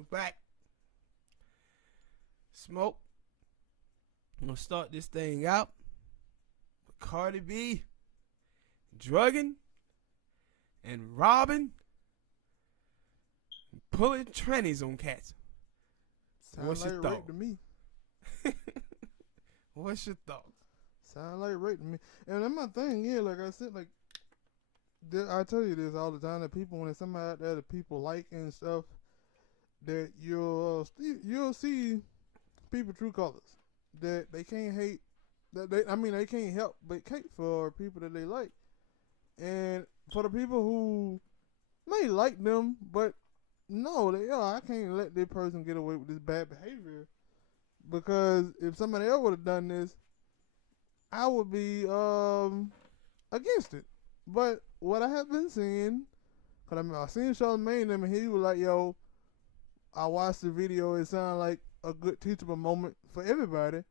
We're back. Smoke. I'm gonna start this thing out with Cardi B drugging and robbing and pulling trannies on cats. What's Sound your like thought? rape to me. What's your thoughts? Sound like rape to me. And then my thing is, like I said, like I tell you this all the time, that people, when there's somebody out there that people like and stuff, that you'll see people true colors. That they can't hate. They can't help but hate for people that they like, and for the people who may like them, but no, I can't let this person get away with this bad behavior, because if somebody else would have done this, I would be against it. But what I have been seeing, cause I seen Charlamagne and he was like, "Yo, I watched the video. It sounded like a good teachable moment for everybody.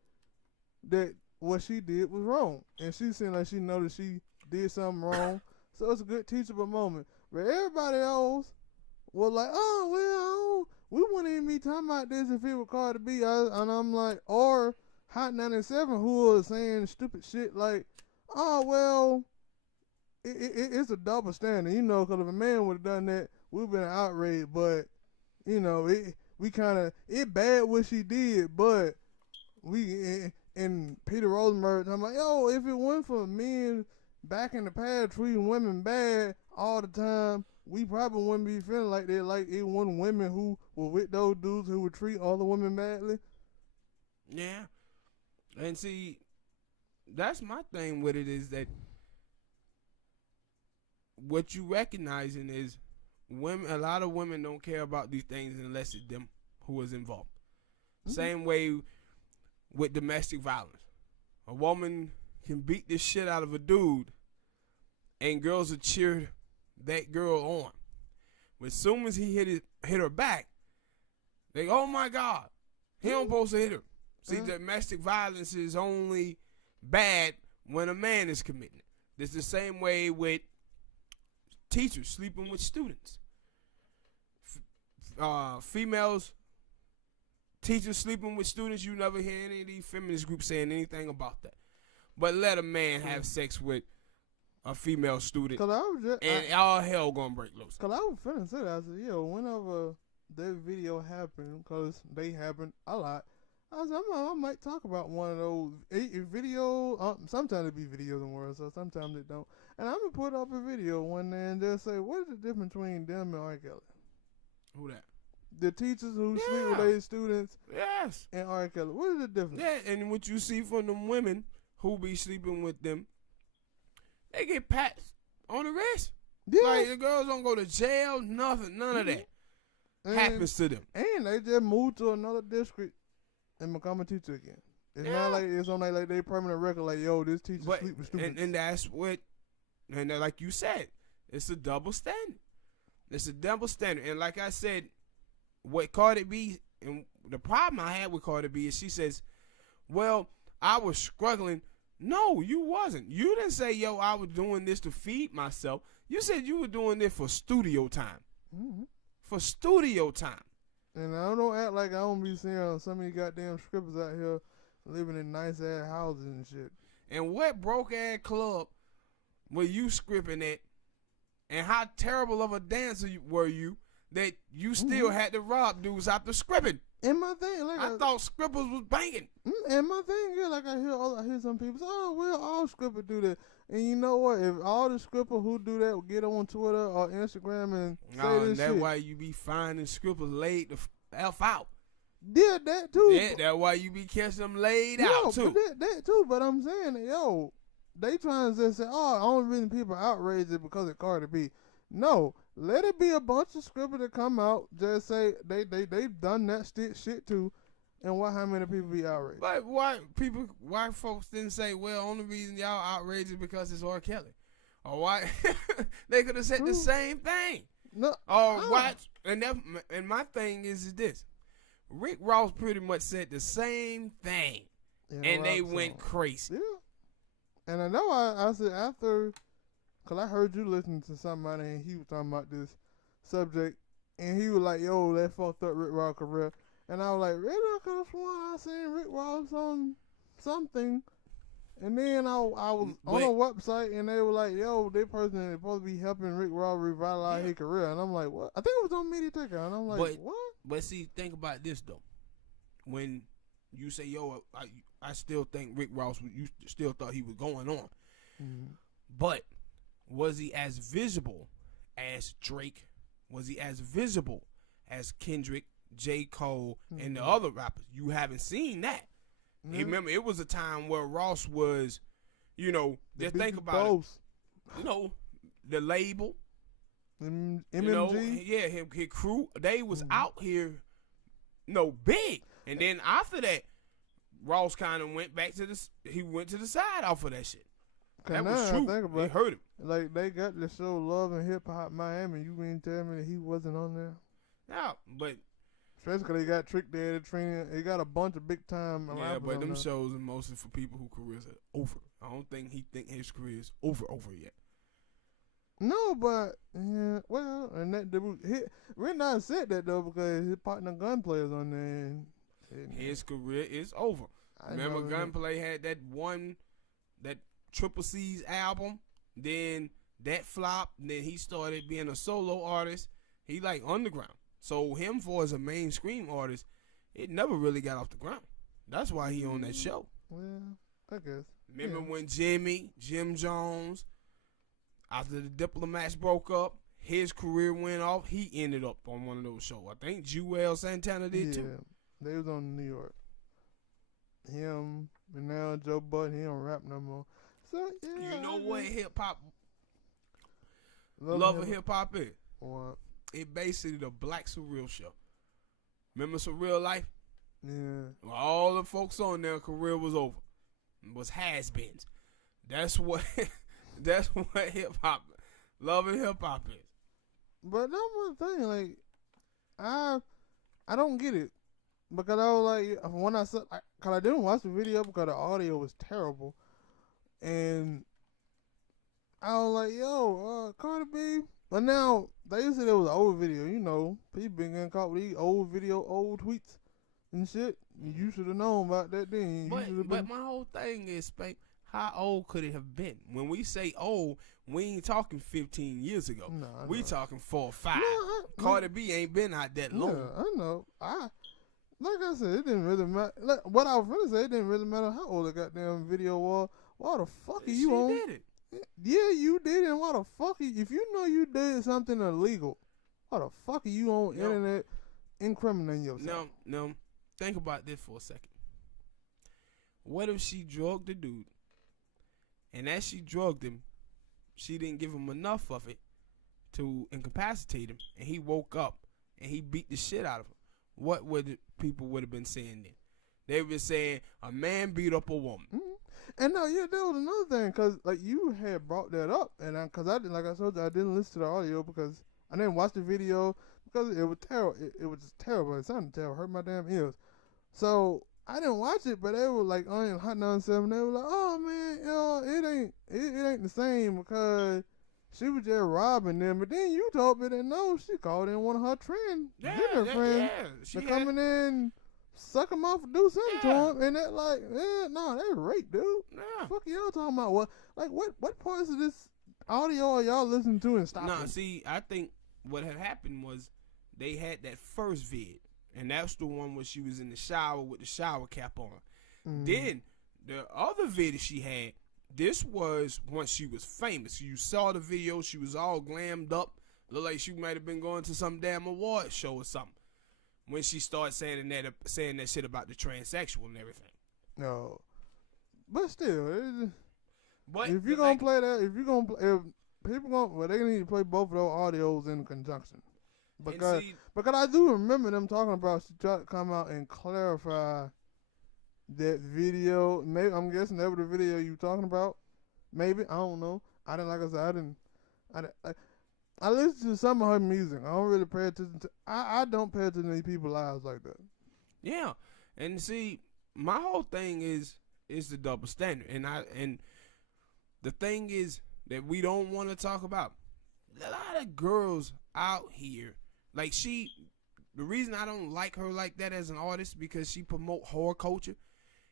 That what she did was wrong, and she seemed like she noticed she did something wrong. So it's a good teachable moment. But everybody else was like, oh well, we wouldn't even be talking about this if it was Cardi B. And I'm like, or Hot 97, who was saying stupid shit like, oh well, it's a double standard, you know, because if a man would have done that, we've been outraged. But you know, it bad what she did, but and Peter Rosenberg talking about, yo, if it weren't for men back in the past treating women bad all the time, we probably wouldn't be feeling like that. Like it wasn't women who were with those dudes who would treat all the women badly. Yeah. And see, that's my thing with it, is that what you recognizing is women. A lot of women don't care about these things unless it's them who is involved. Mm-hmm. Same way with domestic violence. A woman can beat the shit out of a dude, and girls will cheer that girl on. But as soon as he hit her back, they go, oh my God, he don't supposed to hit her. See, domestic violence is only bad when a man is committing it. It's the same way with teachers sleeping with students. Females, teachers sleeping with students, you never hear any of these feminist groups saying anything about that. But let a man have sex with a female student, and all hell gonna break loose. Because I was finna say that. I said, yo, whenever that video happened, because they happen a lot, I said, I might talk about one of those videos. Sometimes it be videos and words, so sometimes it don't. And I'm going to put up a video one day and just say, what is the difference between them and R. Kelly? Who that? The teachers who sleep with their students. Yes. And R. Kelly. What is the difference? Yeah, and what you see from them women who be sleeping with them, they get pats on the wrist. Yeah. Like, the girls don't go to jail, nothing, none of that happens to them. And they just move to another district and become a teacher again. It's not like it's on like they permanent record, like, yo, this teacher sleep with students. And that's what, and like you said, it's a double standard. It's a double standard. And like I said, what Cardi B, and the problem I had with Cardi B is she says, well, I was struggling. No, you wasn't. You didn't say, yo, I was doing this to feed myself. You said you were doing this for studio time. Mm-hmm. For studio time. And I don't act like I don't be seeing so many goddamn strippers out here living in nice ass houses and shit. And what broke ass club were you scripting at? And how terrible of a dancer were you that you still had to rob dudes after scripting? And my thing, like I thought strippers was banging. And my thing is, like I hear some people say, oh, well, all strippers do that. And you know what? If all the strippers who do that would get on Twitter or Instagram and say this that's shit. why you be finding strippers laid the F out. Yeah, that too. Yeah, that's why you be catching them laid out too. But that too. But I'm saying that, yo, they trying to just say, oh, only reason people outraged it because of Cardi B. No, let it be a bunch of strippers that come out, just say they've done that shit too. And how many people be outraged? Like, why folks didn't say, well, only reason y'all outraged is because it's R. Kelly. Or why? They could have said the same thing. No. Or watch, and my thing is this. Rick Ross pretty much said the same thing. And they went crazy. Yeah. And I know I said after, because I heard you listening to somebody and he was talking about this subject, and he was like, "Yo, that fucked up Rick Ross career." And I was like, "Really? I could have sworn I seen Rick Ross on something." And then I was on a website, and they were like, "Yo, this person is supposed to be helping Rick Ross revitalize his career." And I'm like, "What?" I think it was on Media Taker, and I'm like, "What?" But see, think about this though. When you say, "Yo, I still think Rick Ross," you still thought he was going on, but was he as visible as Drake? Was he as visible as Kendrick, J. Cole, and the other rappers? You haven't seen that. Remember, it was a time where Ross was, just think about it. The label, MMG. His crew, they was out here, big. And then after that, Ross kind of went back to the side off of that shit. That was true. They hurt him. Like, they got the show Love and Hip Hop Miami. You mean tell me that he wasn't on there? Yeah, but especially because they got Trick Daddy, Trina. They got a bunch of big time. Yeah, but them shows are mostly for people whose careers are over. I don't think he think his career is over yet. No, but yeah, well, and that Rick Ross said that though because his partner Gunplay is on there. And his career is over. Remember, Gunplay had that Triple C's album. Then that flopped. Then he started being a solo artist. He like underground. So him for as a mainstream artist, it never really got off the ground. That's why he on that show. Well, I guess. Remember when Jim Jones, after the Diplomats broke up, his career went off. He ended up on one of those shows. I think Jewel Santana did too. They was on New York. Him and now Joe Budden, he don't rap no more. So yeah. You know what hip hop, Love of Hip Hop is? What? It basically the Black Surreal show. Remember Surreal Life? Yeah. Well, all the folks on their career was over. It was has-beens. That's what hip hop, Love and Hip Hop is. But that one thing, like, I don't get it because I was like, when I said, cause I didn't watch the video because the audio was terrible, and I was like, yo, Cardi B. But now, they said it was an old video, people been getting caught with these old tweets and shit. You should have known about that then. But my whole thing is, Spank, how old could it have been? When we say old, we ain't talking 15 years ago. No, we talking 4 or 5. Cardi B ain't been out that long. Yeah, I know. Like I said, it didn't really matter. Like, what I was going to say, it didn't really matter how old the goddamn video was. Why the fuck are you on? She did it. Yeah, you did it. And why the fuck if you know you did something illegal, why the fuck are you on internet incriminating yourself? No. Think about this for a second. What if she drugged the dude, and as she drugged him, she didn't give him enough of it to incapacitate him, and he woke up and he beat the shit out of him? What would people would have been saying then? They would be saying a man beat up a woman. Mm-hmm. And no, yeah, that was another thing, cause like you had brought that up, and cause I didn't, like I told you, I didn't listen to the audio because I didn't watch the video because it was terrible. It was just terrible. It sounded terrible. Hurt my damn ears. So I didn't watch it, but they were like on Hot 97. They were like, "Oh man, it ain't the same because she was just robbing them." But then you told me that no, she called in one of her transgender friends to come in. Suck him off and do something to him, and that like, no, that's rape, dude. Yeah. Fuck y'all talking about? What parts of this audio are y'all listening to and stopping? Nah, see, I think what had happened was they had that first vid, and that's the one where she was in the shower with the shower cap on. Then the other video she had, this was once she was famous. You saw the video, she was all glammed up, looked like she might have been going to some damn award show or something. When she started saying that shit about the transsexual and everything. No, but still, but if you're gonna play that, if people gonna, they need to play both of those audios in conjunction, because I do remember them talking about she tried to come out and clarify that video. Maybe I'm guessing that was the video you talking about. Maybe I don't know. I didn't, like I said, I listen to some of her music. I don't really pay attention to. I don't pay attention to these people's lives like that. Yeah, and see, my whole thing is the double standard, and the thing is that we don't want to talk about. A lot of girls out here Like the reason I don't like her like that as an artist because she promote horror culture,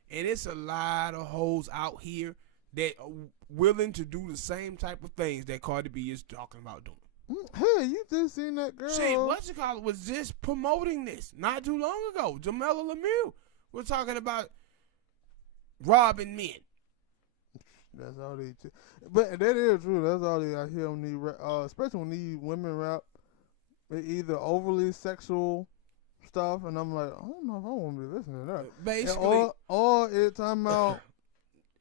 and it's a lot of hoes out here that are willing to do the same type of things that Cardi B is talking about doing. Hey, you just seen that girl? Shit, whatchamacallit was just promoting this not too long ago. Jamela Lemieux was talking about robbing men. That's all they. But that is true. That's all I hear on these, especially when these women rap. They either overly sexual stuff, and I'm like, I don't know if I want to be listening to that. Basically, or it's talking about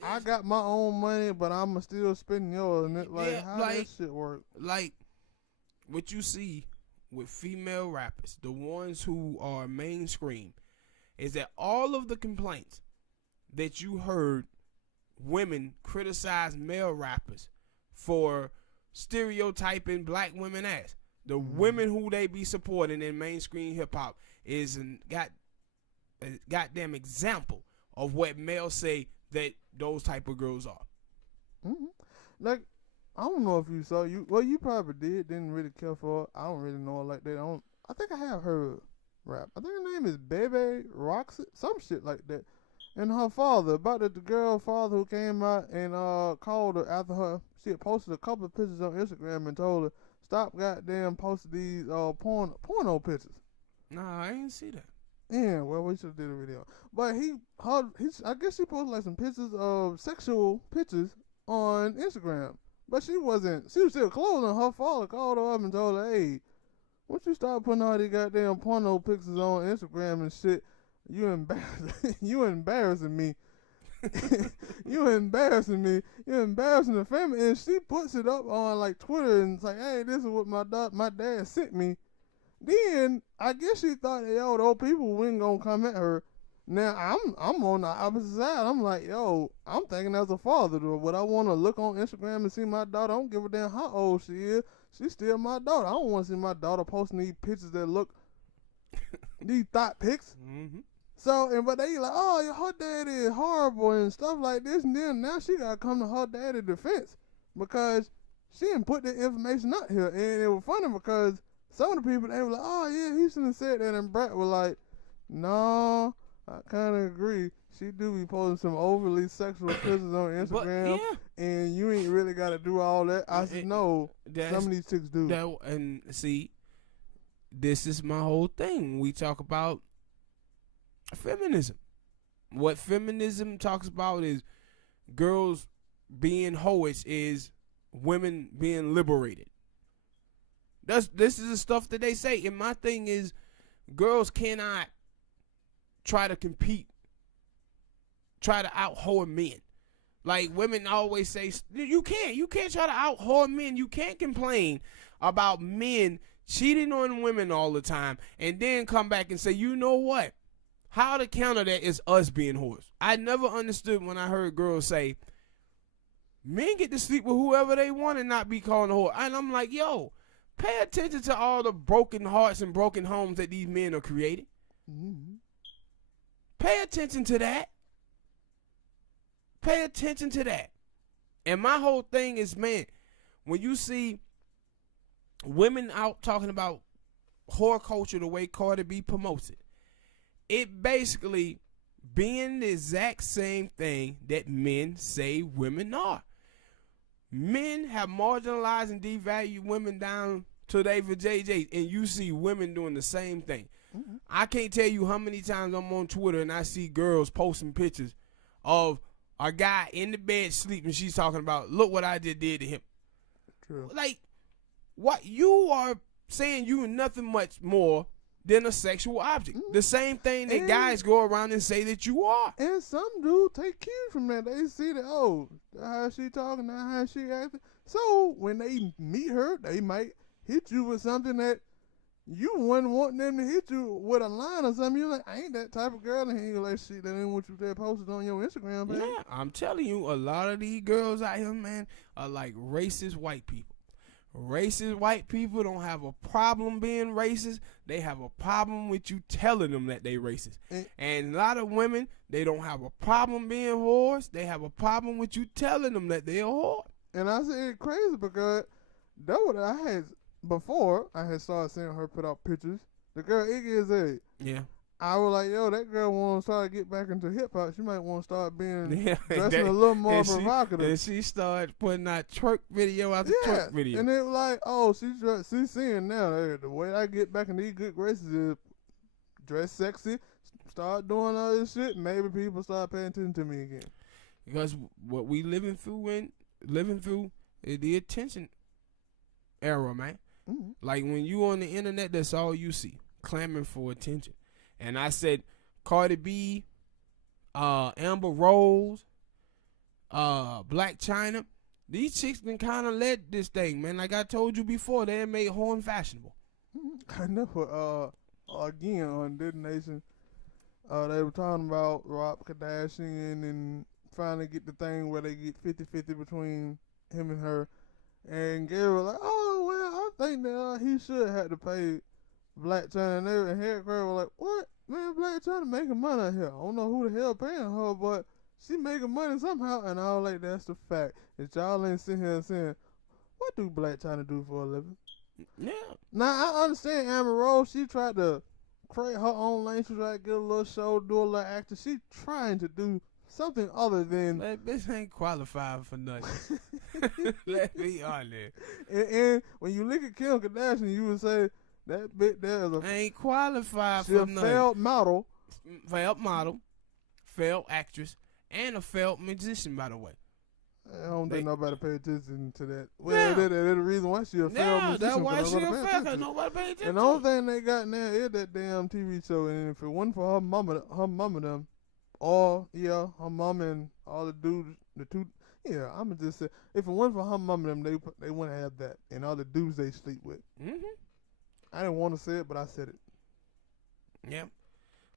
I got my own money, but I'm still spending yours, and it how does that shit work? Like what you see with female rappers, the ones who are mainstream, is that all of the complaints that you heard women criticize male rappers for stereotyping black women as, the women who they be supporting in mainstream hip hop is a goddamn example of what males say that those type of girls are. Mm-hmm. Like, I don't know if you saw you probably didn't really care for it. I don't really know her like that. I think I have heard rap. I think her name is Bebe Roxy, some shit like that. And her father, about the girl father who came out and called her after her. She had posted a couple of pictures on Instagram and told her, stop goddamn posting these porno pictures. Nah, I didn't see that. Yeah, well, we should have did a video. But I guess she posted like some pictures of sexual pictures on Instagram. But she was still closing. Her father called her up and told her, hey, once you start putting all these goddamn porno pictures on Instagram and shit, you embarrassing me. You embarrassing me. You're embarrassing the family. And she puts it up on like Twitter and it's like, hey, this is what my dad sent me. Then I guess she thought that the old people weren't gonna come at her. Now I'm on the opposite side. I'm like, yo, I'm thinking as a father, would I want to look on Instagram and see my daughter? I don't give a damn how old she is. She's still my daughter. I don't want to see my daughter posting these pictures that look these thought pics. Mm-hmm. So, but they like, oh, her daddy is horrible and stuff like this. And then now she got to come to her daddy's defense because she didn't put the information out here. And it was funny because some of the people, they were like, oh, yeah, he shouldn't have said that. And Brett was like, no, I kind of agree. She do be posting some overly sexual pictures on Instagram. And you ain't really got to do all that. I said, no, some of these chicks do. And see, this is my whole thing. We talk about feminism. What feminism talks about is girls being hoish, is women being liberated. This is the stuff that they say. And my thing is, girls cannot try to compete, try to out-whore men. Like women always say, you can't try to out-whore men. You can't complain about men cheating on women all the time and then come back and say, you know what? How to counter that is us being whores. I never understood when I heard girls say, men get to sleep with whoever they want and not be called a whore. And I'm like, yo, pay attention to all the broken hearts and broken homes that these men are creating. Mm-hmm. Pay attention to that. Pay attention to that. And my whole thing is, man, when you see women out talking about whore culture the way Cardi B promotes it, it basically being the exact same thing that men say women are. Men have marginalized and devalued women down to their vajayjays, and you see women doing the same thing. Mm-hmm. I can't tell you how many times I'm on Twitter and I see girls posting pictures of a guy in the bed sleeping. She's talking about, look what I just did to him. True. Like, what you are saying, you are nothing much more than a sexual object. The same thing that guys go around and say that you are. And some dudes take cues from that. They see that, oh, that's how she talking, that's how she acting. So when they meet her, they might hit you with something that you wouldn't want them to hit you with a line or something. You're like, I ain't that type of girl. And you're like, shit, that ain't what you posted on your Instagram page. Yeah, I'm telling you, a lot of these girls out here, man, are like racist white people. Racist white people don't have a problem being racist. They have a problem with you telling them that they racist. And a lot of women, they don't have a problem being whores. They have a problem with you telling them that they're a whore. And I say it's crazy because that what I had before I had started seeing her put out pictures, the girl Iggy Azalea. Yeah. I was like, yo, that girl want to start to get back into hip hop. She might want to start being Yeah, dressing a little more and provocative. And she started putting out twerk video after twerk video. And it was like, oh, she's seeing now the way I get back in these good graces is dress sexy, start doing all this shit. Maybe people start paying attention to me again. Because what we living through is the attention era, man. Mm-hmm. Like when you on the internet, that's all you see, clamoring for attention. And I said, Cardi B, Amber Rose, Black China, these chicks been kind of led this thing, man. Like I told you before, they made horn fashionable. I know. Again on Dead Nation, they were talking about Rob Kardashian and finally get the thing where they get 50-50 between him and her. And Gary was like, oh, well, I think that he should have to pay Black China. And Harry Craig was like, what? Man, Black China making money out here. I don't know who the hell paying her, but she making money somehow. And I was like, that's the fact. That y'all ain't sitting here saying, what do Black China do for a living? Yeah. Now, I understand Amber Rose. She tried to create her own lane. She tried to get a little show, do a little acting. She trying to do something other than... That bitch ain't qualified for nothing. Let's be honest. And when you look at Kim Kardashian, you would say, that bitch there is a... Ain't qualified she for a nothing. failed model. Failed model, failed actress, and a failed musician, by the way. I don't think nobody pay attention to that. Well, Yeah. that's the reason why she a failed musician. That's why because she a nobody pay failed, because attention. nobody pay attention. And the only thing they got now is that damn TV show. And if it wasn't for her mama them, her mama and all the dudes, I'ma just say, if it wasn't for her mama them, they wouldn't have that. And all the dudes they sleep with. Mm-hmm. I didn't want to say it, but I said it. Yeah.